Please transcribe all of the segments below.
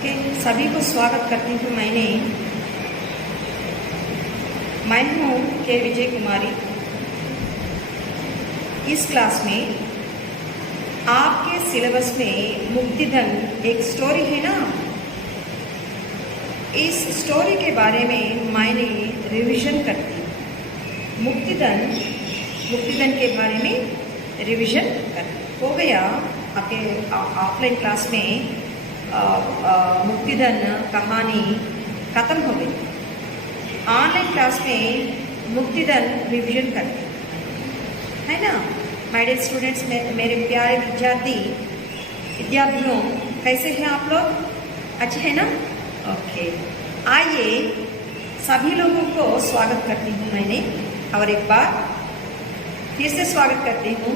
Okay, सभी को स्वागत करती हूँ। मैं हूँ के विजय कुमारी। इस क्लास में आपके सिलेबस में मुक्तिधन एक स्टोरी है ना, इस स्टोरी के बारे में मैंने रिवीजन करती हूँ। मुक्तिधन के बारे में रिवीजन करती हो गया। आपके ऑफलाइन क्लास में मुक्तिधन कहानी ख़त्म हो गई। ऑनलाइन क्लास में मुक्तिधन रिवीजन करते है ना। माय डियर स्टूडेंट्स, मेरे प्यारे विद्यार्थियों, कैसे हैं आप लोग? अच्छे हैं ना? ओके, आइए सभी लोगों को स्वागत करती हूँ मैंने, और एक बार फिर से स्वागत करती हूँ।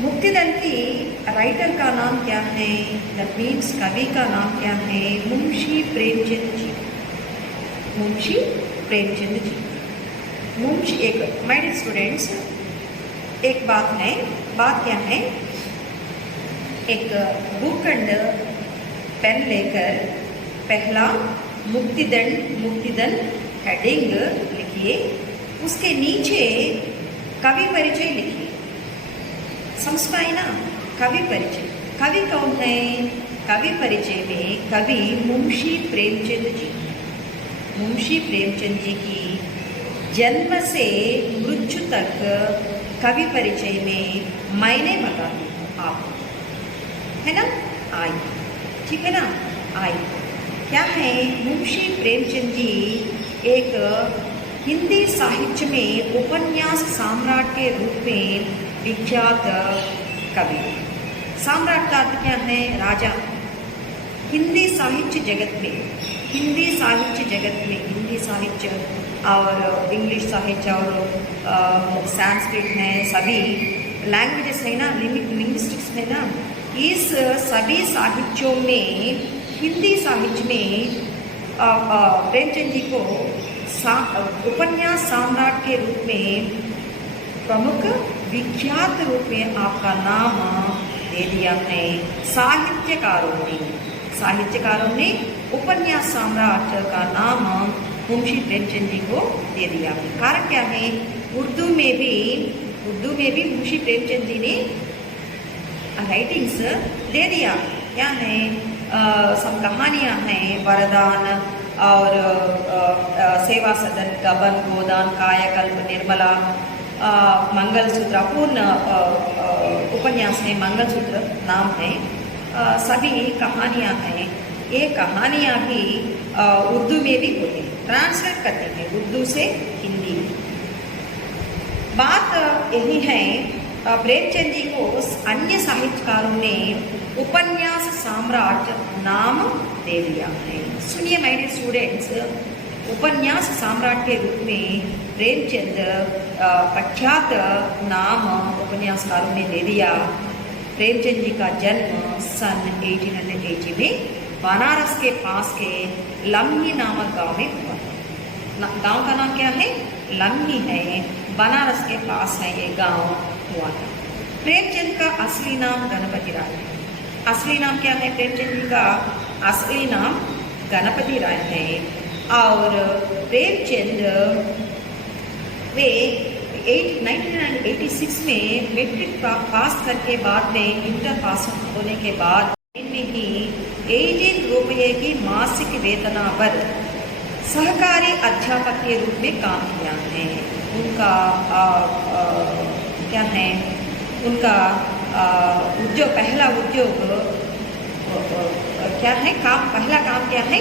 मुक्तिधन की राइटर का नाम क्या है? दैट मीन्स कवि का नाम क्या है? मुंशी प्रेमचंद जी। मुंशी प्रेमचंद जी। मुंशी, एक माय डियर स्टूडेंट्स, एक बात है। बात क्या है? एक बुक एंड पेन लेकर पहला मुक्तिधन हेडिंग लिखिए, उसके नीचे कवि परिचय लिखिए। समझ पाए ना? कवि परिचय। कवि कौन है? कवि परिचय में कवि मुंशी प्रेमचंद जी। मुंशी प्रेमचंद जी की जन्म से मृत्यु तक कवि परिचय में मैंने बता दी आपको, है ना? आइए, ठीक है ना? आइए, क्या है? मुंशी प्रेमचंद जी एक हिंदी साहित्य में उपन्यास सम्राट के रूप में विख्यात कवि। सम्राट का अर्थ क्या है? राजा। हिंदी साहित्य जगत में हिंदी साहित्य और इंग्लिश साहित्य और संस्कृत है, सभी लैंग्वेजेस है ना, लिंग्विस्टिक्स है ना, इस सभी साहित्यों में हिंदी साहित्य में प्रेमचंद जी को उपन्यास सम्राट के रूप में प्रमुख विख्यात रूप में आपका नाम दे दिया है। साहित्यकारों ने उपन्यास सम्राट का नाम मुंशी प्रेमचंद जी को दे दिया। कारण क्या है? उर्दू में भी मुंशी प्रेमचंद जी ने राइटिंग्स दे दिया। क्या है? सब कहानियाँ हैं, वरदान और सेवा सदन, गबन, गोदान, कायाकल्प, निर्मला, मंगलसूत्र, पूर्ण उपन्यास में मंगलसूत्र नाम है। सभी कहानियाँ हैं। ये कहानियाँ भी उर्दू में भी होती हैं, ट्रांसलेट करते हैं उर्दू से हिंदी में। बात यही है, प्रेमचंद जी को अन्य साहित्यकारों ने उपन्यास सम्राट नाम दे दिया है। सुनिए माय डियर स्टूडेंट्स, उपन्यास सम्राट के रूप में प्रेमचंद प्रख्यात नाम उपन्यासकारों ने दे दिया। प्रेमचंद जी का जन्म सन 1880 में बनारस के पास के लम्ही नामक गांव में हुआ। गांव का नाम क्या है? लम्ही है। बनारस के पास है ये गांव हुआ था। प्रेमचंद का असली नाम गणपति राय है। असली नाम क्या है? प्रेमचंद जी का असली नाम गणपति राय है। और प्रेमचंद वे 1986 में मैट्रिक पास करके बाद में इंटर पास होने के बाद में ही 18 रुपये की मासिक वेतना पर सहकारी अध्यापक के रूप में काम किया है। उनका क्या है? उनका उद्योग, पहला उद्योग क्या है? पहला काम क्या है?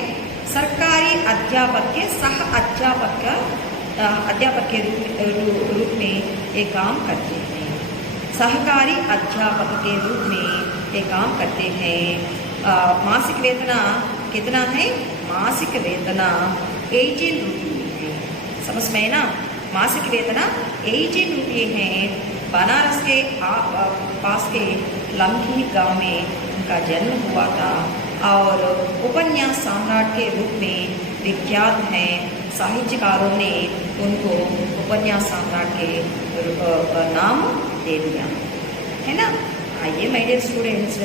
सरकारी अध्यापक के अध्यापक के रूप में ये काम करते हैं। सहकारी अध्यापक के रूप में ये काम करते हैं। मासिक वेतना कितना है? मासिक वेतना 18 रुपये है। समझ में ना? मासिक वेतना 18 रुपये है। बनारस के पास के लम्ही गांव में उनका जन्म हुआ था और उपन्यास सम्राट के रूप में विख्यात हैं। साहित्यकारों ने उनको उपन्यास सम्राट के नाम दे दिया, है ना? आइए माय डियर स्टूडेंट्स,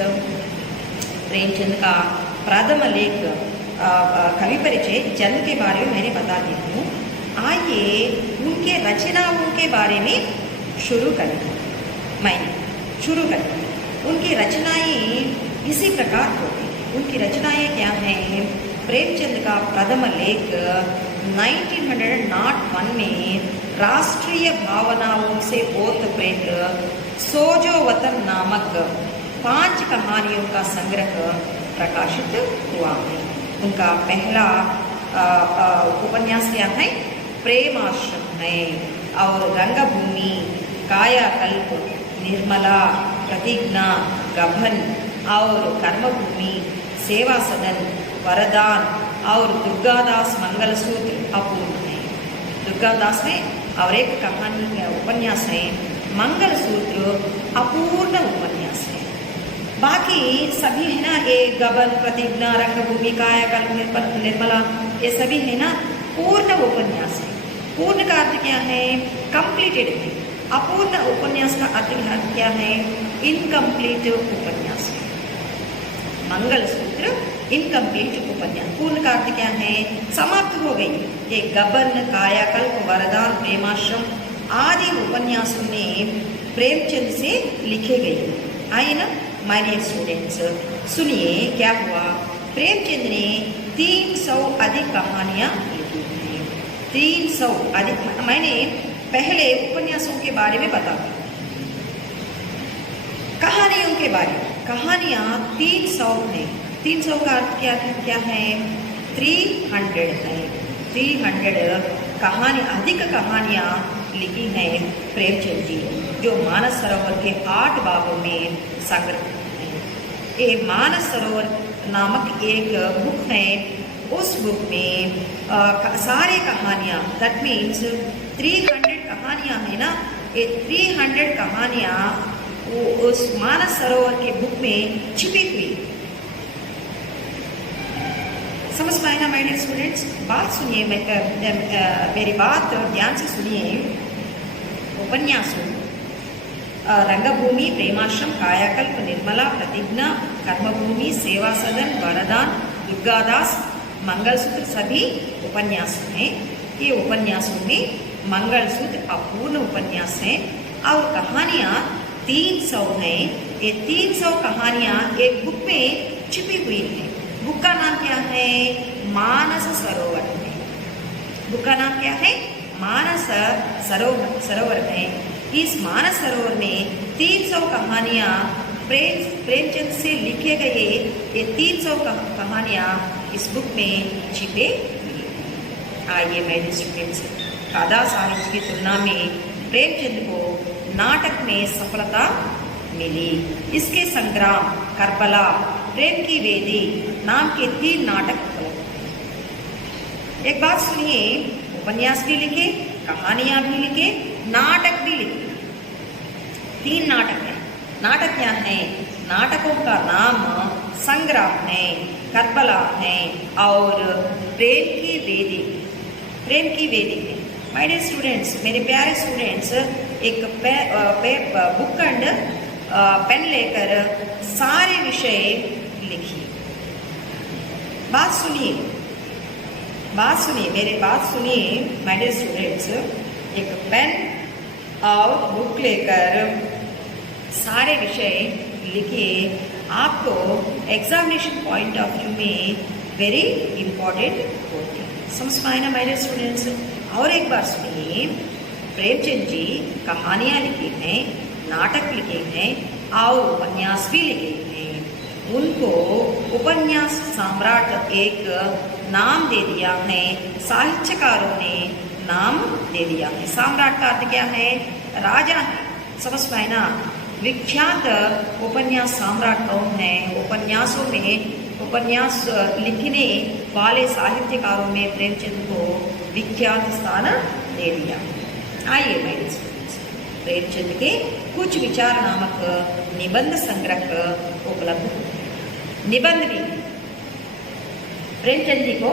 प्रेमचंद का प्रथम लेख कवि परिचय चंद के बारे में मैंने बता दी हूँ। आइए उनके रचनाओं के बारे में शुरू करें। उनकी रचनाएं इसी प्रकार होती हैं। उनकी रचनाएं क्या हैं? प्रेमचंद का प्रथम लेख 1901 में राष्ट्रीय भावनाओं से ओतप्रोत सोजो वतन नामक 5 कहानियों का संग्रह प्रकाशित हुआ है। उनका पहला उपन्यास क्या है? प्रेमाश्रम है। और रंगभूमि, कायाकल्प, निर्मला, प्रतिज्ञा, गबन और कर्मभूमि, सेवा सदन, वरदान और दुर्गादास मंगलसूत्र अपूर्ण है। दुर्गादास में और एक कहानी उपन्यास है मंगलसूत्र, अपूर्ण उपन्यास है। बाकी सभी है ना, ये गबन, प्रतिज्ञा, रंगभूमि, कायाकल्प, निर्मला, ये सभी है ना पूर्ण उपन्यास है। पूर्ण का अर्थ क्या है? कंप्लीटेड है। अपूर्ण उपन्यास का अर्थ क्या है? इनकम्प्लीट उपन्यास है। मंगलसूत्र इनकम्प्लीट उपन्यास। पूर्ण का अर्थ क्या है? समाप्त हो गई। ये गबन, कायाकल्प, वरदान, प्रेमाश्रम आदि उपन्यासों में प्रेमचंद से लिखे गए। आइए ना माय डियर स्टूडेंट्स, सुनिए क्या हुआ। प्रेमचंद ने 300 अधिक कहानियां लिखी हैं। 300 अधिक। मैंने पहले उपन्यासों के बारे में बता दी, कहानियों के बारे में। कहानियां 300 हैं। 300 का अर्थ क्या है? 300 है। 300 कहानी, अधिक कहानियां लिखी हैं प्रेमचंद जी, जो मानस सरोवर के 8 भागों में संग्रह है। ये मानस सरोवर नामक एक बुक है। उस बुक में सारे कहानियां, दैट मीन्स 300 कहानियां है ना, ये 300 कहानियां उस मानस सरोवर के बुक में छिपी हुई। समझ पाए ना माय डियर स्टूडेंट्स? बात सुनिए, मेरी बात ध्यान से सुनिए। उपन्यासों रंगभूमि, प्रेमाश्रम, कायाकल्प, निर्मला, प्रतिज्ञा, कर्मभूमि, सेवा सदन, वरदान, दुर्गादास, मंगलसूत्र सभी उपन्यास हैं। ये उपन्यासों में मंगलसूत्र अपूर्ण उपन्यास है और कहानियां 300 हैं। ये 300 कहानियां एक बुक में छिपी हुई हैं। बुक का नाम क्या है? मानस सरोवर है। बुक का नाम क्या है? मानस सरोवर है। इस मानस सरोवर में 300 कहानियां प्रेमचंद से लिखे गए, ये 300 कहानियां इस बुक में छिपे हुए हैं। आइए मेरे स्टूडेंट्स, कथा साहित्य की तुलना में प्रेमचंद को नाटक में सफलता मिली। इसके संग्राम, करबला, प्रेम की वेदी नाम के 3 नाटक उपलब्ध। एक बात सुनिए, उपन्यास भी लिखे, कहानियां भी लिखे, नाटक भी लिखे। 3 नाटक हैं। नाटक क्या है? नाटकों का नाम संग्राम है, करबला है और प्रेम की वेदी। प्रेम की वेदी है। माय डियर स्टूडेंट्स, मेरे प्यारे स्टूडेंट्स, एक बुक एंड पेन लेकर सारे विषय लिखिए। बात सुनिए, मेरे बात सुनिए माय डियर स्टूडेंट्स। एक पेन और बुक लेकर सारे विषय लिखिए। आपको एग्जामिनेशन पॉइंट ऑफ व्यू में वेरी इंपॉर्टेंट होते हैं। समझ पाए ना माय डियर स्टूडेंट्स? और एक बार सुनिए, प्रेमचंद जी कहानियाँ लिखी हैं, नाटक लिखे हैं और उपन्यास भी लिखे हैं। उनको उपन्यास सम्राट एक नाम दे दिया है, साहित्यकारों ने नाम दे दिया है। सम्राट का अर्थ क्या है? राजा है। समझ पाए ना? विख्यात उपन्यास सम्राट कौन है? उपन्यासों में उपन्यास लिखने वाले साहित्यकारों में प्रेमचंद को विख्यात स्थान दे दिया। आइए मेरे स्टूडेंट्स, प्रेमचंद के कुछ विचार नामक निबंध संग्रह उपलब्ध है। निबंध भी प्रेमचंद जी को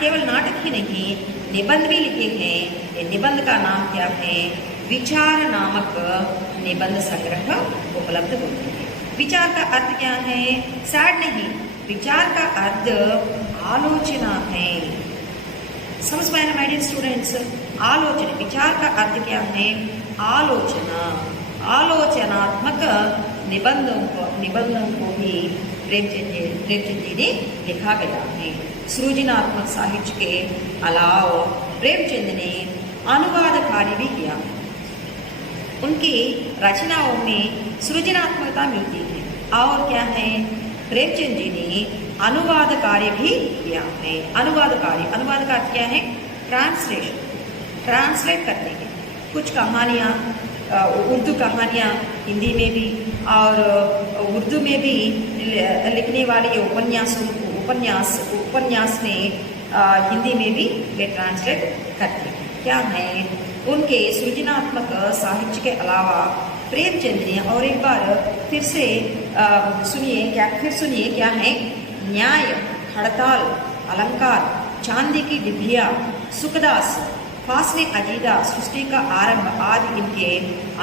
केवल नाटक ही नहीं, निबंध भी लिखे हैं। ये निबंध का नाम क्या है? विचार नामक निबंध संग्रह उपलब्ध होते हैं। विचार का अर्थ क्या है? सैड नहीं, विचार का अर्थ आलोचना है। समझ पाए ना माय डियर स्टूडेंट्स? आलोचना, विचार का अर्थ क्या है? आलोचना। आलोचनात्मक निबंधों को भी प्रेमचंद जी ने लिखा गया है। सृजनात्मक साहित्य के अलावा प्रेमचंद ने अनुवाद कार्य भी किया। उनकी रचनाओं में सृजनात्मकता मिलती है। और क्या है? प्रेमचंद जी ने अनुवाद कार्य भी किया है। अनुवाद का अर्थ क्या है? ट्रांसलेशन, ट्रांसलेट करने के। कुछ कहानियाँ, उर्दू कहानियाँ हिंदी में भी और उर्दू में भी लिखने वाले उपन्यास में हिंदी में भी वे ट्रांसलेट करते हैं। क्या है? उनके सृजनात्मक साहित्य के अलावा प्रेमचंद ने, और एक बार फिर से सुनिए क्या है? न्याय, हड़ताल, अलंकार, चांदी की डिबिया, सुखदास, फासले अजीदा, सृष्टि का आरंभ आदि इनके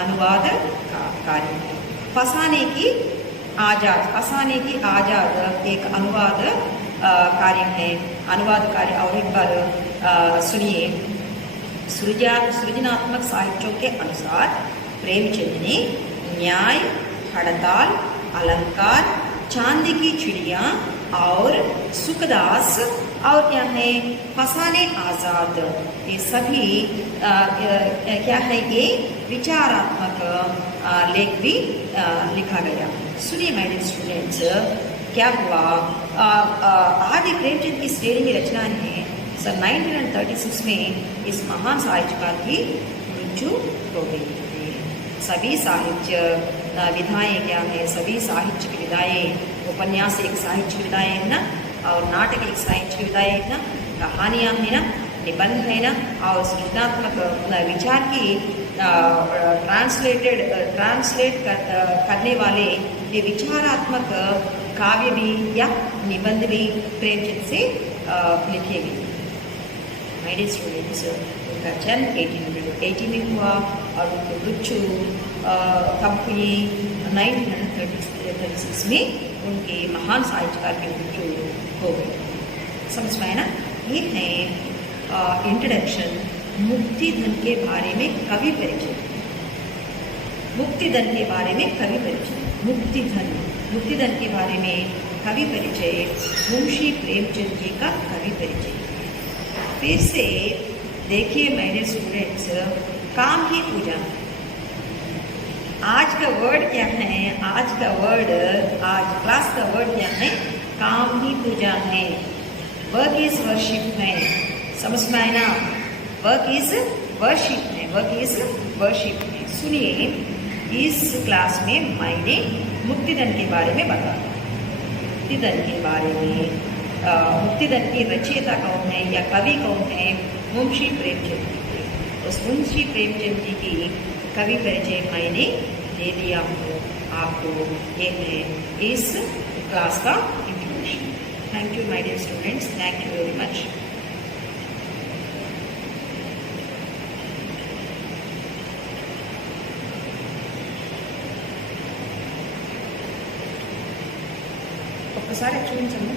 अनुवाद कार्य है। फसाने की आजाद एक अनुवाद कार्य है। अनुवाद कार्य और एक बार सुनिए। सृजनात्मक साहित्यों के अनुसार प्रेमचंद ने न्याय, हड़ताल, अलंकार, चांदी की चिड़िया और सुखदास और क्या है? फसाने आजाद, ये सभी क्या है? ये विचारात्मक लेख भी लिखा गया। सुनिए माय डियर स्टूडेंट्स, क्या हुआ? आदि प्रेमचंद की श्रेणी की रचना है। सन 1936 में इस महान साहित्यकार की मृत्यु हो गई है। सभी साहित्य विधाएं क्या है? सभी साहित्य की विधाएं, उपन्यास एक साहित्य की विधाएं है ना, और नाटक एक साहित्य की विधाएं है ना, कहानियाँ है ना, निबंध है ना, और सृजनात्मक विचार की ट्रांसलेट करने वाले ये विचारात्मक काव्य भी या निबंध भी प्रेमचंद से लिखे गए। माय डियर स्टूडेंट्स, उनका जन्म 1880 में हुआ और उनकी मृत्यु कब हुई? 1936 में उनके महान साहित्यकार की मृत्यु हो गई। समझ पाए ना? ये है इंट्रोडक्शन मुक्तिधन के बारे में कवि परिचय। मुक्तिधन के बारे में कवि परिचय। मुक्तिधन के बारे में कवि परिचय, मुंशी प्रेमचंद जी का कवि परिचय। फिर से देखिए माय डियर स्टूडेंट्स, काम की पूजा। आज का वर्ड क्या है? आज क्लास का वर्ड क्या है? काम की पूजा है। वर्क इज वर्शिप है। समझ में आए ना? वर्क इज वर्शिप है। सुनिए, इस क्लास में मैंने मुक्तिधन के बारे में बताया। मुक्तिधन की रचयिता कौन है या कवि कौन है? मुंशी प्रेमचंद जी। उस मुंशी प्रेमचंद जी की कवि परिचय मैंने दे दिया हूँ आपको। ये है इस क्लास का introduction. Thank you my dear students, thank you very much. ఒకసారి చూపించండి.